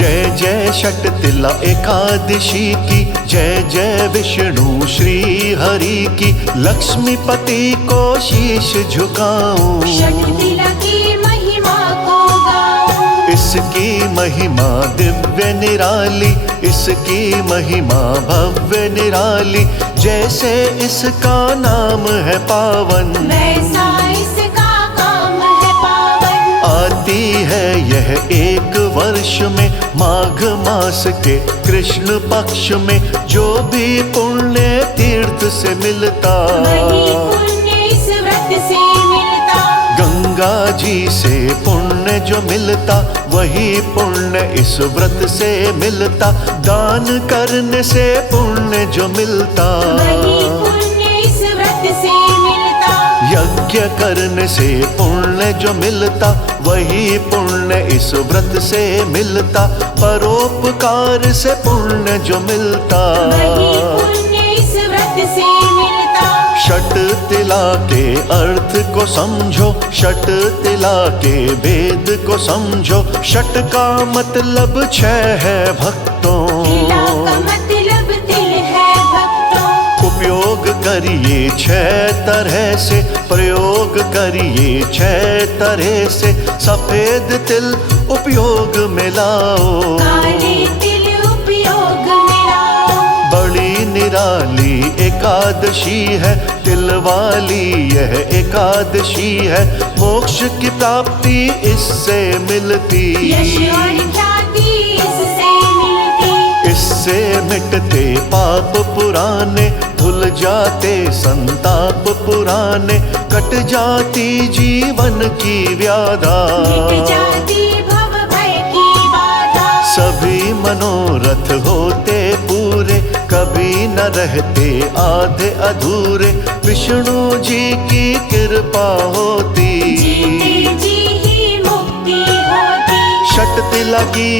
जय जय षटतिला एकादशी की, जय जय विष्णु श्री हरि की। लक्ष्मीपति को शीश झुकाऊं, षटतिला की महिमा को गाऊं। इसकी महिमा दिव्य निराली, इसकी महिमा भव्य निराली। जैसे इसका नाम है पावन, वैसा इसका काम है पावन। आती है यह एक वर्ष में, माघ मास के कृष्ण पक्ष में। जो भी पुण्य तीर्थ से मिलता, वही पुण्य इस व्रत से मिलता। गंगा जी से पुण्य जो मिलता, वही पुण्य इस व्रत से मिलता। दान करने से पुण्य जो मिलता, वही पुण्य इस व्रत से मिलता। यज्ञ करने से पुण्य जो मिलता, वही पुण्य इस व्रत से मिलता। परोपकार से पुण्य जो मिलता, वही पुण्य इस व्रत से मिलता। षटतिला के अर्थ को समझो, षटतिला के भेद को समझो। षट का मतलब छह है भक्तों, तिला का मतलब तिल है भक्तों। उपयोग करिए छह तरह से, प्रयोग करिए छह तरह से। सफेद तिल उपयोग में लाओ, काले तिल उपयोग में लाओ। बड़ी निराली एकादशी है, तिल वाली यह एकादशी है। मोक्ष की प्राप्ति इससे मिलती, यश और ख्याति इससे मिलती। इससे मिटते पाप पुराने, धुल जाते संताप पुराने। कट जाती जीवन की व्याधा, मिट जाती भव भय की बाधा। सभी मनोरथ होते पूरे, कभी न रहते आधे अधूरे। विष्णु जी की कृपा होती, जीते जी ही मुक्ति होती। षटतिला की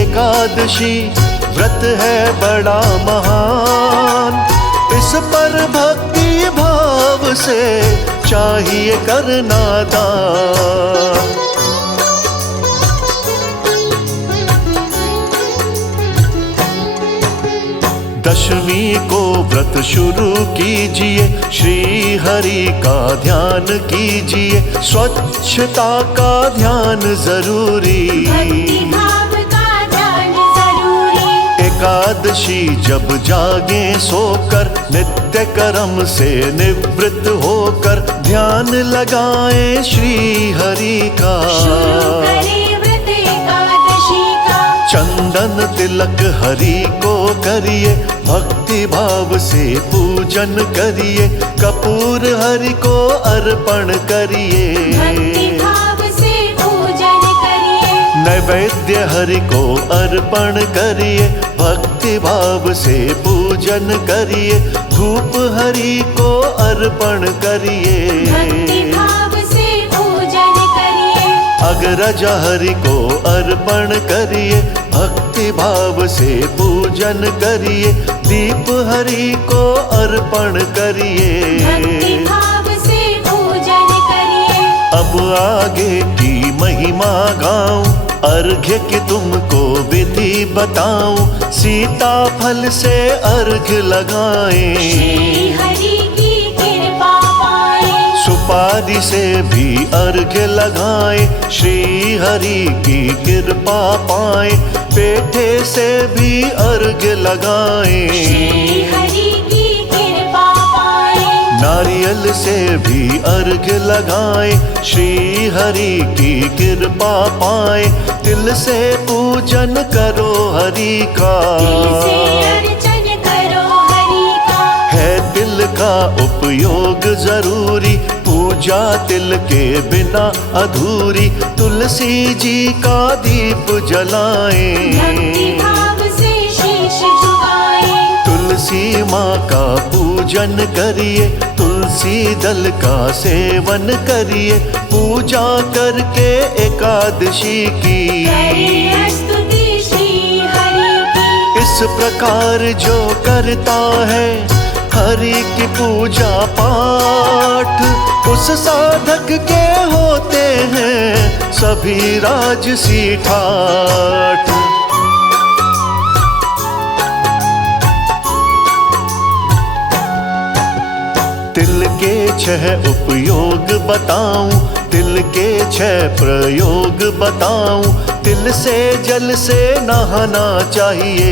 एकादशी व्रत है बड़ा महान। इस पर भक्ति भाव से चाहिए करना दान। दशमी को व्रत शुरू कीजिए, श्री हरि का ध्यान कीजिए। स्वच्छता का ध्यान जरूरी, भक्ति भाव का ध्यान जरूरी। एकादशी जब जागे सोकर, नित्य कर्म से निवृत्त होकर। ध्यान लगाए श्री हरि का, शुरू करें व्रत एकादशी का। चंदन तिलक हरि को करिए, भक्ति भाव से पूजन करिए। कपूर हरि को अर्पण करिए, भक्ति भाव से पूजन करिए। नैवेद्य हरि को अर्पण करिए, भक्ति भाव से पूजन करिए। धूप हरि को अर्पण करिए, भक्ति भाव से पूजन करिए। अग्रज हरि को अर्पण करिए, भक्ति भाव से पूजन करिए। दीप हरि को अर्पण करिए, भक्ति भाव से पूजन करिए। अब आगे की महिमा गाऊं, अर्घ्य की तुमको विधि बताऊं। सीता फल से अर्घ्य लगाएं, श्री हरि की कृपा पाए। सुपारी से भी अर्घ्य लगाएं, श्री हरि की कृपा पाएं। पेठे से भी अर्घ्य लगाएं, श्री हरि की कृपा पाए। नारियल से भी अर्घ्य लगाएं, श्री हरि की कृपा पाएं। तिल से पूजन करो हरि का, तिल से अर्चन करो हरि का। है तिल का उपयोग जरूरी, पूजा तिल के बिना अधूरी। तुलसी जी का दीप जलाएं, भक्ति भाव से शीश झुकाएं। तुलसी माँ का पूजन करिए, तुलसी दल का सेवन करिए। पूजा करके एकादशी की, करिए स्तुति श्री हरि की। इस प्रकार जो करता है हरि की पूजा पाठ, उस साधक के होते हैं सभी राजसी ठाठ। के 6 उपयोग बताऊं, तिल के 6 प्रयोग बताऊं। तिल से जल से नहाना चाहिए,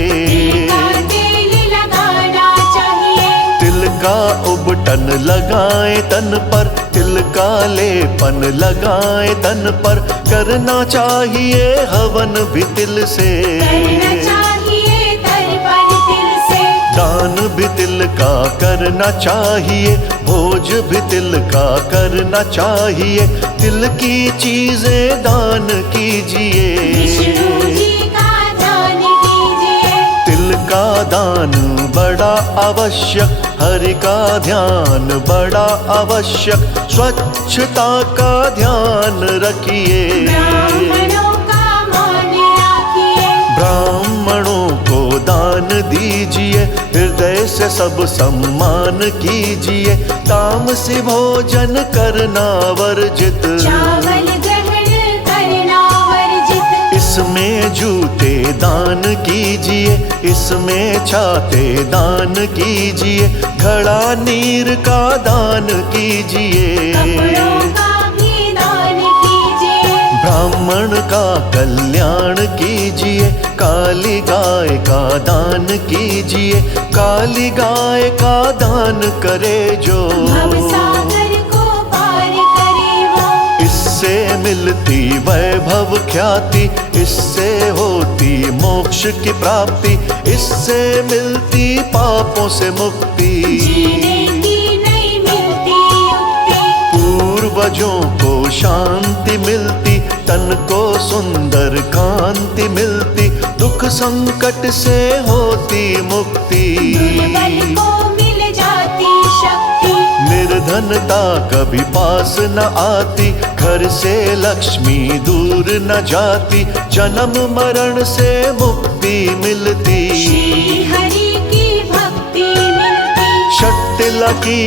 तेल लगाना चाहिए। तिल का उबटन लगाए तन पर, तिल का लेपन लगाए तन पर। करना चाहिए हवन भी तिल से, करना चाहिए तर पर तिल से। दान भी तिल का करना चाहिए, भोज भी तिल का करना चाहिए। तिल की चीजें दान कीजिए, विष्णु जी का दान कीजिए। तिल का दान बड़ा आवश्यक, हरि का ध्यान बड़ा आवश्यक। स्वच्छता का ध्यान रखिए, ब्राह्मणों का मान रखिए। ब्राह्मणों को दान दीजिए, हृदय से सब सम्मान कीजिए। तामसी भोजन करना वर्जित, चावल ग्रहण करना वर्जित। इसमें जूते दान कीजिए, इसमें छाते दान कीजिए। घड़ा नीर का दान कीजिए, कपड़ों का भी दान कीजिए। ब्राह्मण का कल्याण कीजिए। काली गाय का दान कीजिए, काली गाय का दान करे जो, भवसागर को पार करे वो। इससे मिलती वैभव ख्याति, इससे होती मोक्ष की प्राप्ति। इससे मिलती पापों से मुक्ति, जीने की नहीं मिलती युक्ति। पूर्वजों को शांति मिलती, तन को सुंदर कांति मिलती। दुख संकट से होती मुक्ति, दुर्बल को मिल जाती शक्ति। निर्धनता कभी पास न आती, घर से लक्ष्मी दूर न जाती। जन्म मरण से मुक्ति मिलती, श्री हरि की भक्ति मिलती। षट्टिला की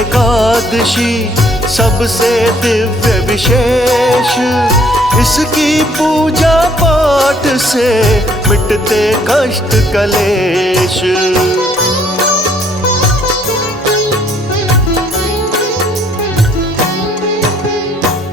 एकादशी सबसे दिव्य विशेष। इसकी पूजा पाठ से मिटते कष्ट कलेश।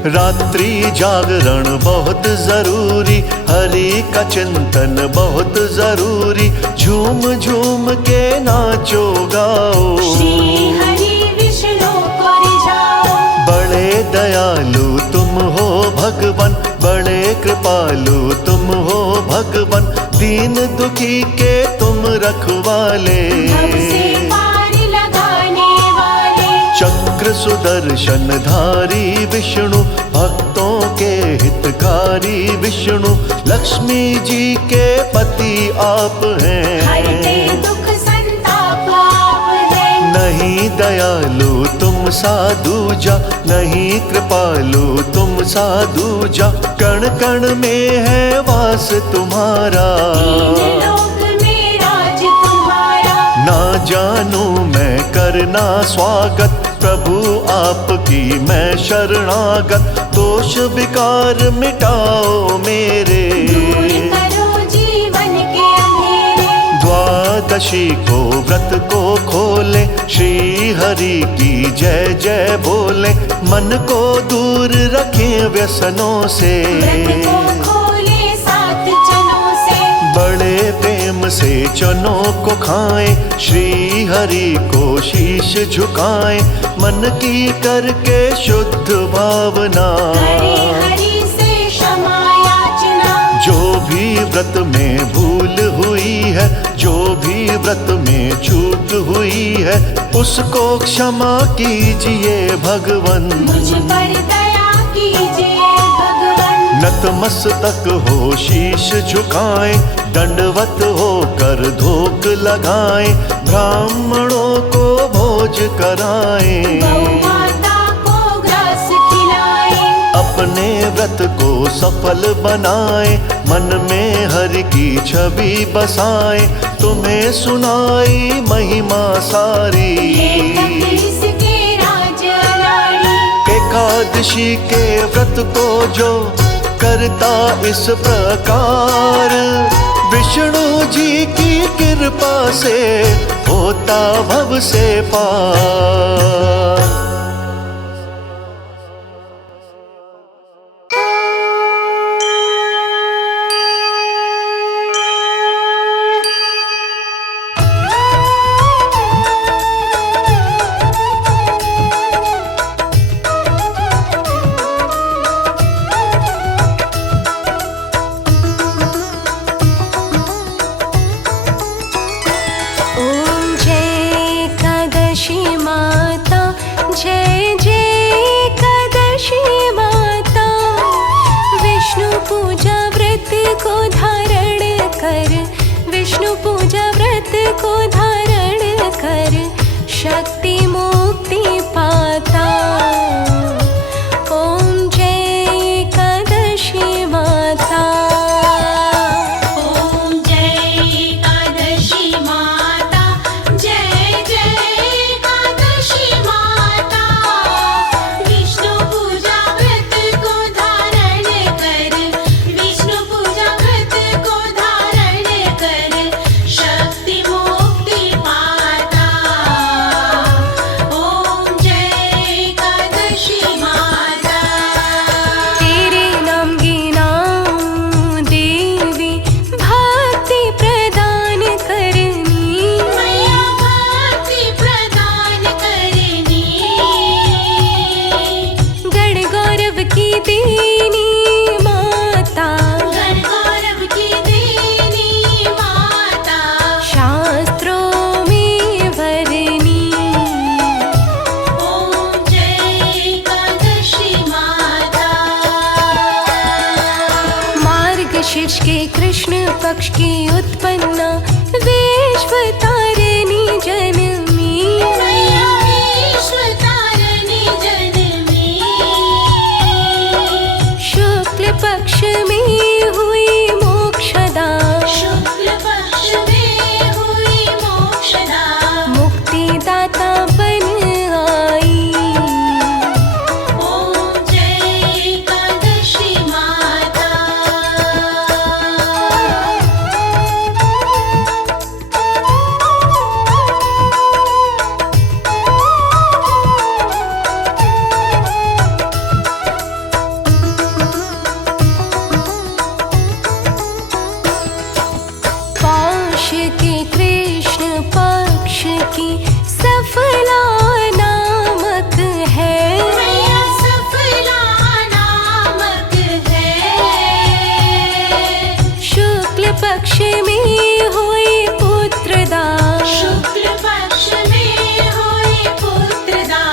रात्रि जागरण बहुत जरूरी, हरि का चिंतन बहुत जरूरी। झूम झूम के नाचो गाओ, श्री हरि विष्णु को रिझाओ। बड़े दयालु तुम हो भगवन, बड़े कृपालु तुम हो भगवन। दीन दुखी के तुम रखवाले, भव से पार लगाने वाले। चक्र सुदर्शन धारी विष्णु, भक्तों के हितकारी विष्णु। लक्ष्मी जी के पति आप हरते हैं, दुख संताप आप हैं। नहीं दयालु तुम साधुजा, नहीं कृपालु तुम साधुजा। कण कण में है वास तुम्हारा, तीन लोक में राज तुम्हारा। ना जानू मैं करना स्वागत, प्रभु आपकी मैं शरणागत। दोष विकार मिटाओ मेरे, दूर करो जीवन के अंधेरे। द्वादशी को व्रत को खोले, श्री हरि की जय जय बोले। मन को दूर रखें व्यसनों से, व्रत को खोले 7 चनों से। बड़े प्रेम से चनों को खाएं, श्री हरि को शीश झुकाएं। मन की करके शुद्ध भावना, हरि हरि से क्षमा याचना। जो भी व्रत में भूल हुई है, जो भी व्रत में चूक हुई है, उसको क्षमा कीजिए भगवन। मुझ पर दया कीजिए भगवन। नतमस्तक हो शीश झुकाएं, दंडवत होकर धोख लगाएं। ब्राह्मणों को भोज कराएं, गौ माता को ग्रास खिलाएं। अपने व्रत को सफल बनाएं। मन में हरि की छवि बसाएं, तुम्हें सुनाई महिमा सारी। के राज अनाड़ी। एकादशी के व्रत को जो करता इस प्रकार, विष्णु जी की कृपा से होता भव से पार। कौशिक के कृष्ण पक्ष की उत्पन्ना विश्व तारिणी जनमी। मैया विश्व तारिणी जनमी। शुक्ल पक्ष में हुई मोक्षदा, शुक्ल पक्ष में हुई मोक्षदा। मुक्तिदाता बन आई। ओम जय एकादशी माता। पौष के कृष्ण पक्ष की सफला नामक है। मैया सफला नामक है। शुक्ल पक्ष में हुई पुत्रदा, शुक्ल पक्ष में हुई पुत्रदा।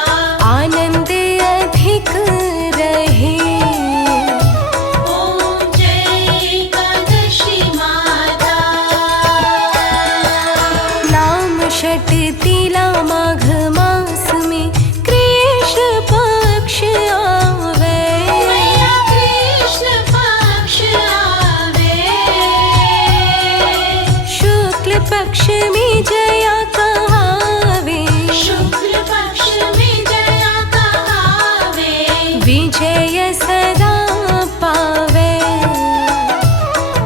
आनंद अधिक रहे। ओम जय एकादशी माता। नाम षट तिला माघ मास में कृष्ण पक्ष आवे। मैया कृष्ण पक्ष आवे। शुक्ल पक्ष में जया कहावे। शुक्ल पक्ष में जया कहावे। विजय सदा पावे।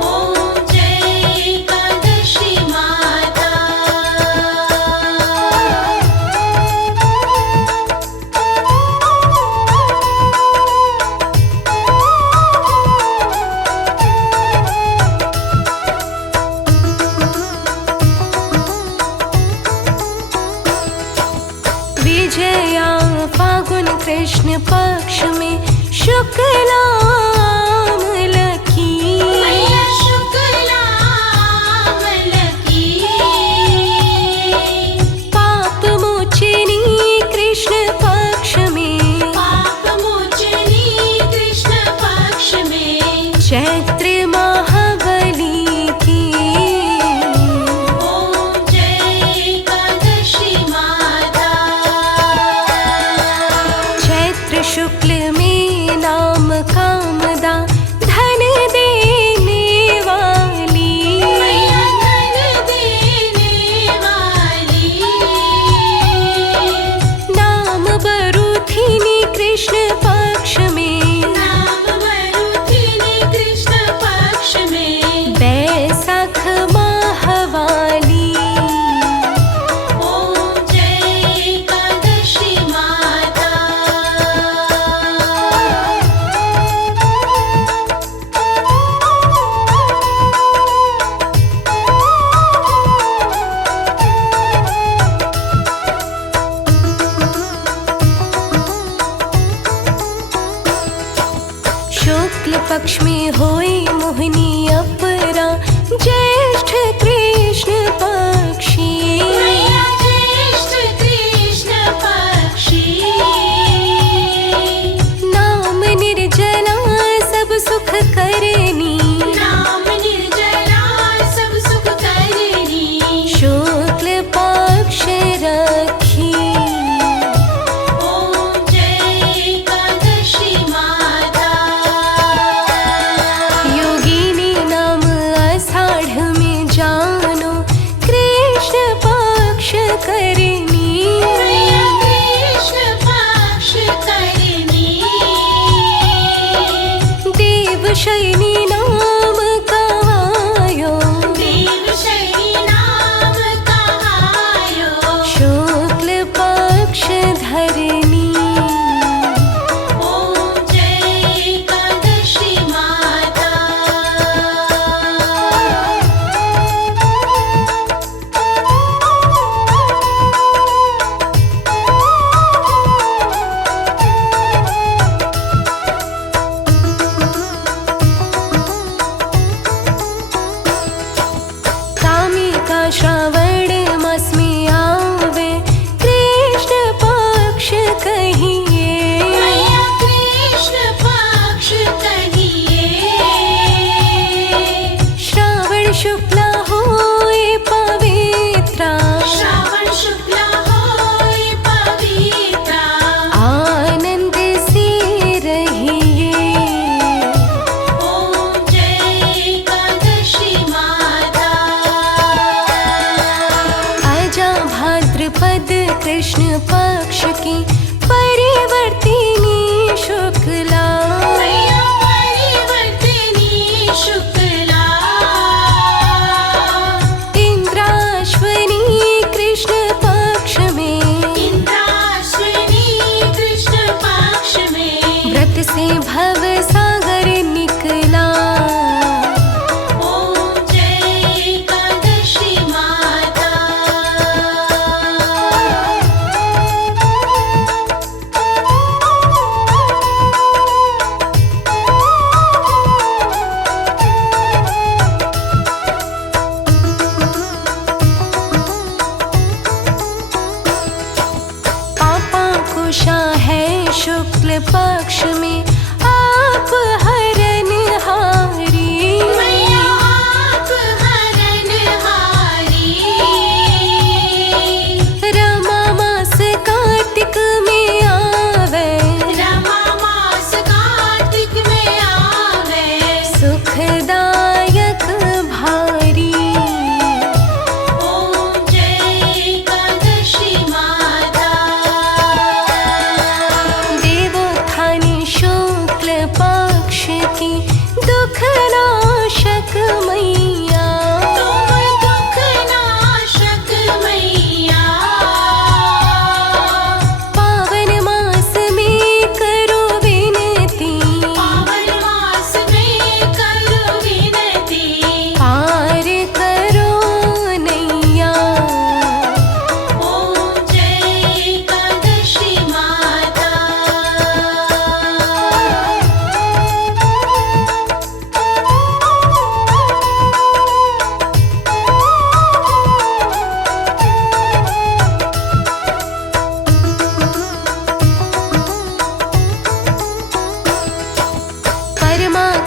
ओम जय एकादशी माता। विजया फागुन कृष्ण पक्ष में शुक्लाम लकी। मैया शुक्लामल की। पाप मोचिनी कृष्ण पक्ष में। पाप मोचनी कृष्ण पक्ष में। चैत्र महाबली की। ओम जय एकादशी माता। चैत्र शुक्ल में नाम कामदा धन देने वाली। मैया धन देने वाली। नाम बरुथिनी कृष्ण पक्ष में। नाम मरुथिनी कृष्ण पक्ष में। बैसाख माहवाली। ओम जय एकादशी माता। शुक्ल पक्ष में होई मोहिनी अपरा ज्येष्ठ कृष्ण पक्षी। मैया ज्येष्ठ कृष्ण पक्षी। नाम निर्जला सब सुख करनी। नाम निर्जला सब सुख करनी। शुक्ल पक्ष रखी। ओम जय एकादशी माता। योगिनी नाम आषाढ़ में जानो कृष्ण पक्ष करनी। मैया कृष्ण पक्ष करनी। देवशयनी नाम कहायो। देवशयनी नाम कहायो। शुक्ल पक्ष धरनी। ओम जय एकादशी माता।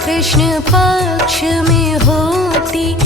कृष्ण पक्ष में होती